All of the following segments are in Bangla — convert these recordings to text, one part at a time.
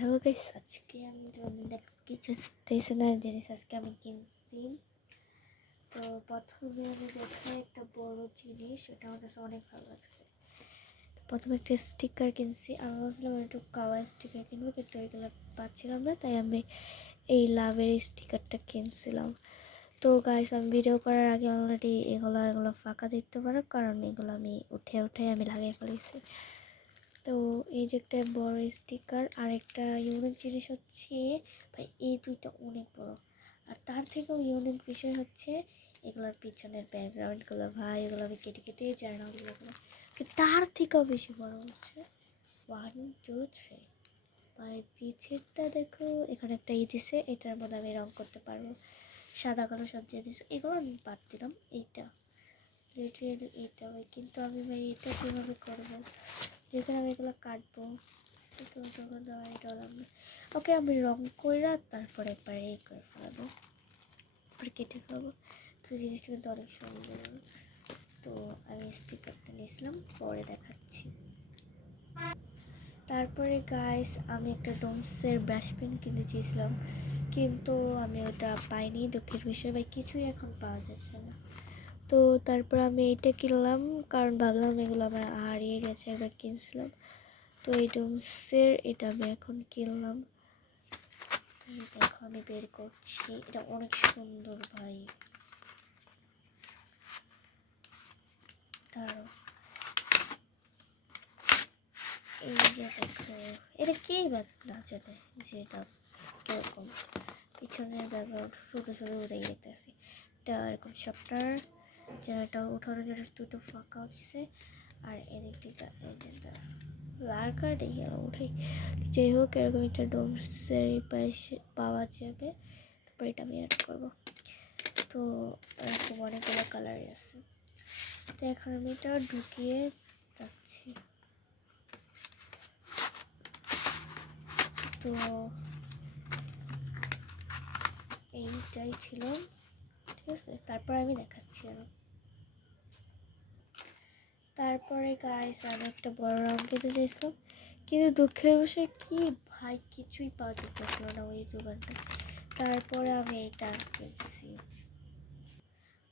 হ্যালো গাইস, আজকে আমি তোমাদের দেখাবো কিছু স্টেশনারি জিনিস আজকে আমি কিনছি। তো প্রথমে আমি দেখাই একটা বড় জিনিস, ওটা আমার কাছে অনেক ভালো লাগছে। তো প্রথমে একটা স্টিকার কিনছি। আমি ভাবছিলাম একটু কাওয়াই স্টিকার কিনবো, কিন্তু এগুলো পাচ্ছিলাম না, তাই আমি এই লাভের স্টিকারটা কিনছিলাম। তো গাইস, আমি ভিডিও করার আগে অলরেডি এগুলো ফাঁকা দেখতে পারো, কারণ এগুলো আমি উঠে আমি লাগিয়ে ফেলেছি। তো এই যে একটা বড় স্টিকার, আর একটা ইউনিক জিনিস হচ্ছে ভাই, এই দুইটা অনেক বড়। আর তার থেকেও ইউনিক বিষয় হচ্ছে এগুলোর পিছনের ব্যাকগ্রাউন্ডগুলো। ভাই, এগুলো আমি কেটে কেটে জার্নালগুলো, কিন্তু তার থেকেও বেশি বড় হচ্ছে 1 2 3। ভাই পিছেরটা দেখো, এখানে একটা দিছে, এটার মধ্যে আমি রং করতে পারবো, সাদা কালো সব দিয়ে দিছে। এগুলো আমি পারছিলাম, এইটা রেড এইটা ভাই, কিন্তু আমি ভাই এটা কীভাবে করবো, যেখানে আমি এগুলো কাটবো। তো তখন তো আমি ডলাম না। ওকে, আমি রং করে তারপরে একবার এই করে ফেলাবো, তারপরে কেটে ফেলাবো। তো জিনিসটা কিন্তু অনেক সুন্দর। তো আমি স্টিকারটা নিয়েছিলাম, পরে দেখাচ্ছি। তারপরে গাইস, আমি একটা ডোমসের ব্রাশ পেন কিনতে চেয়েছিলাম, কিন্তু আমি ওটা পাইনি। দুঃখের বিষয় ভাই, কিছুই এখন পাওয়া যাচ্ছে না। তো তারপর আমি এইটা কিনলাম, কারণ ভাবলাম এগুলো আমার হারিয়ে গেছে, একবার কিনছিলাম। তো এই ডোমসের এটা আমি এখন কিনলাম। দেখো আমি বের করছি, এটা অনেক সুন্দর ভাই। দাঁড়াও, এই যে দেখো, এটা কেই বা না জানে যে এটা কিরকম। পিছনের ব্যাকগ্রাউন্ড শুধু শুধু উড়েই দেখতেছি। এটা এরকম সফটওয়্যার যেন এটা উঠানোর জন্য দুটো ফাঁকা হচ্ছে। আর এদিক থেকে লাল কার্ড এই গেল উঠাই। যাই হোক, এরকম একটা ডোমসের পাশে পাওয়া যাবে। তারপর এটা আমি অ্যাড করবো। তো এরকম অনেকগুলো কালারই আছে। তো এখন আমি এটা ঢুকিয়ে রাখছি। তো এইটাই ছিল, ঠিক আছে। তারপর আমি দেখাচ্ছি আরো। তারপরে গাইস, আমি একটা বড় রং কিনতে চাইছিলাম, কিন্তু দুঃখের বিষয় কি ভাই, কিছুই পাওয়া যেতেছিল না ওই দোকানটা। তারপরে আমি এটা কিনছি।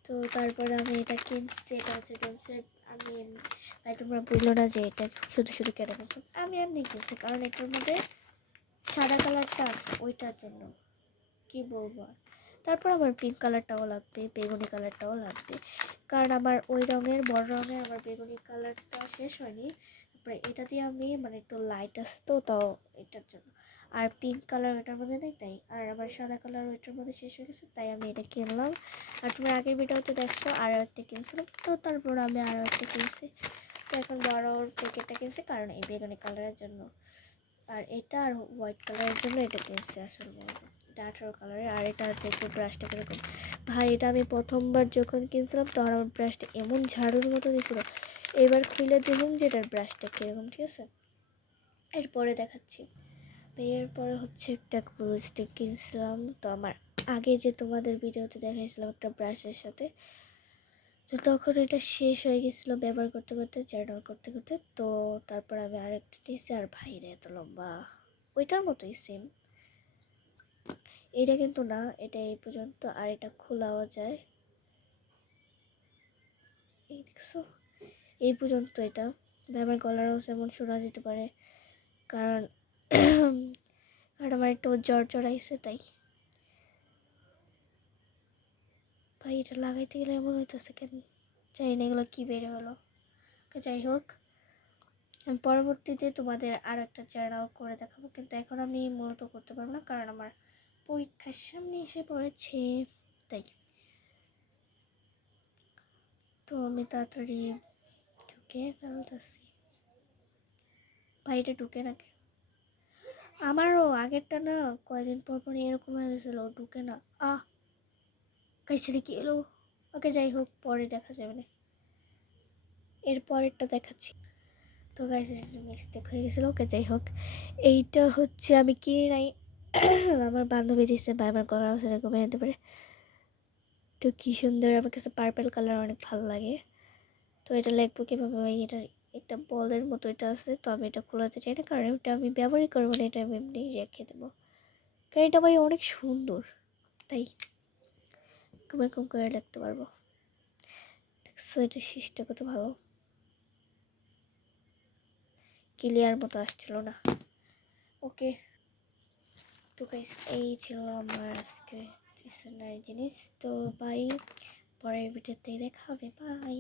তো তারপরে আমি এটা কিনছি, এটা হচ্ছে ডোমসের। আমি ভাই, তোমরা বললো না যে এটা শুধু শুধু কেটে গেছে, আমি এমনি কিনছি, কারণ এটার মধ্যে সাদা কালারটা আছে, ওইটার জন্য কি বলবো। তারপর আমার পিঙ্ক কালারটাও লাগবে, বেগুনি কালারটাও লাগবে, কারণ আমার ওই রঙের বড় রঙের আমার বেগুনি কালারটা শেষ হয়নি। তারপরে এটা দিয়ে আমি মানে একটু লাইট আছে, তো তাও এটার জন্য। আর পিঙ্ক কালার ওইটার মধ্যে নেই, তাই। আর আমার সাদা কালার ওইটার মধ্যে শেষ হয়ে গেছে, তাই আমি এটা কিনলাম। আর তোমার আগের ভিডিওতে দেখছো আরও একটা কিনছিলাম, তো তারপর আমি আরও একটা কিনছি। তো এখন বড় প্যাকেটটা কিনছি, কারণ এই বেগুনি কালারের জন্য। আর এটা আর হোয়াইট কালারের জন্য এটা কিনছি আসলে বলবো। এটা 18 কালারের। আর এটা দেখবো ব্রাশটা কীরকম। ভাই, এটা আমি প্রথমবার যখন কিনছিলাম তখন আমার ব্রাশটা এমন ঝাড়ুর মতো দিয়েছিল। এবার খুলে দেখুন যে এটার ব্রাশটা কীরকম, ঠিক আছে। এরপরে দেখাচ্ছি। এরপরে হচ্ছে একটা গ্লু স্টিক কিনছিলাম। তো আমার আগে যে তোমাদের ভিডিওতে দেখাইছিলাম একটা ব্রাশের সাথে, তো তখন এটা শেষ হয়ে গেছিলো ব্যবহার করতে করতে, জার্নাল করতে করতে। তো তারপর আমি আরেকটা নিয়েছি। আর ভাইরে এত লম্বা, ওইটার মতোই সেম। এটা কিন্তু না, এটা এই পর্যন্ত, আর এটা খোলাও যায়। এই দেখছো, এই পর্যন্ত। এটা ব্যবহার করারও যেমন শোনা যেতে পারে, কারণ কারণ আমার একটু জ্বর আইছে, তাই। ভাই, এটা লাগাইতে গেলে এমন হইতেছে কেন জানি না, এগুলো কী বেড়ে হলো। যাই হোক, আমি পরবর্তীতে তোমাদের আর একটা জার্নাল করে দেখাবো, কিন্তু এখন আমি মূলত করতে পারবো না, কারণ আমার পরীক্ষার সামনে এসে পড়েছে, তাই। তো আমি তাড়াতাড়ি ঢুকে ফেলতেছি। ভাই, এটা ঢুকে নাকি? আমারও আগেরটা না কয়েকদিন পর পর এরকম হয়ে গেছিলো, ঢুকে না। কাইছে কি এলো। ওকে, যাই হোক, পরে দেখা যাবে না, এর পরেরটা দেখাচ্ছি। তো গাইস, মিস্টেক হয়ে গেছিলো। ওকে, যাই হোক, এইটা হচ্ছে আমি কিনি নাই, আমার বান্ধবী দিচ্ছে, ব্যবহার করা সেরকম হতে পারে। তো কি সুন্দর, আমার কাছে পার্পল কালার অনেক ভালো লাগে। তো এটা লিখবো কীভাবে ভাই, এটার একটা বলের মতো এটা আছে, তো আমি এটা খোলাতে চাই না কারণ এটা আমি ব্যবহারই করবো না, এটা আমি এমনি রেখে দেবো কারণ এটা ভাই অনেক সুন্দর, তাই এরকম করে রাখতে পারবো। দেখছো এটা শীষটা কত ভালো, ক্লিয়ার মতো আসছিল না। ওকে, তো গাইস এই ছিল আমার আজকের স্টেশনারি জিনিস। তো বাই, পরের ভিডিওতে দেখা হবে, বাই।